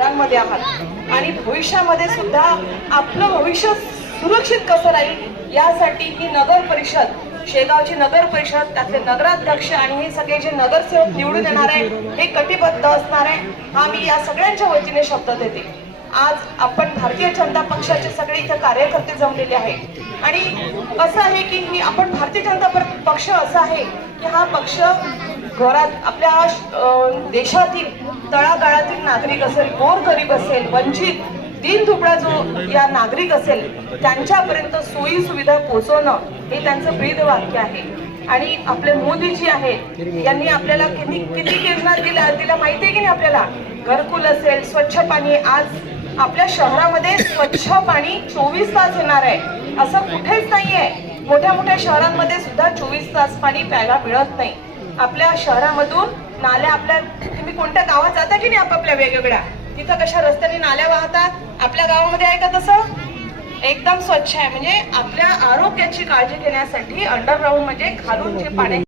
घरांमध्ये आहात आणि भविष्यामध्ये सुद्धा आपलं भविष्य सुरक्षित कसं राहील यासाठी ही नगर परिषद, शेगावची नगर परिषद, त्यातले नगराध्यक्ष आणि हे सगळे जे नगरसेवक निवडून येणार आहे हे कटिबद्ध असणार आहे, हा मी या सगळ्यांच्या वतीने शब्द देते। आज आपण भारतीय जनता पक्षाचे सगळे इथे कार्यकर्ते जमलेले आहेत आणि असं आहे की आपण भारतीय जनता पक्ष असा आहे की हा पक्ष घरात आपल्या देशातील तळागाळातील नागरिक असेल, गोरगरीब असेल, वंचित दीनदुबळा जो या नागरिक असेल त्यांच्यापर्यंत सोयी सुविधा पोहोचवणं हे त्यांचं ब्रीद वाक्य आहे। आणि आपले मोदीजी आहेत यांनी आपल्याला किती योजना दिल्या माहिती आहे की नाही आपल्याला? घरकुल असेल, स्वच्छ पाणी, आज आपल्या शहरामध्ये स्वच्छ पाणी 24 तास येणार आहे असं कुठेच नाहीये। मोठ्या मोठ्या शहरांमध्ये सुद्धा 24 तास पाणी प्यायला मिळत नाही। आपल्या शहरामधून नाल्या, आपल्या तुम्ही कोणत्या गावात जाता की नाही आपापल्या वेगवेगळ्या, तिथं कशा रस्त्याने नाल्या वाहतात, आपल्या गावामध्ये आहे का तसं? एकदम स्वच्छ आहे। म्हणजे आपल्या आरोग्याची काळजी घेण्यासाठी अंडरग्राऊंड म्हणजे खालून जे पाणी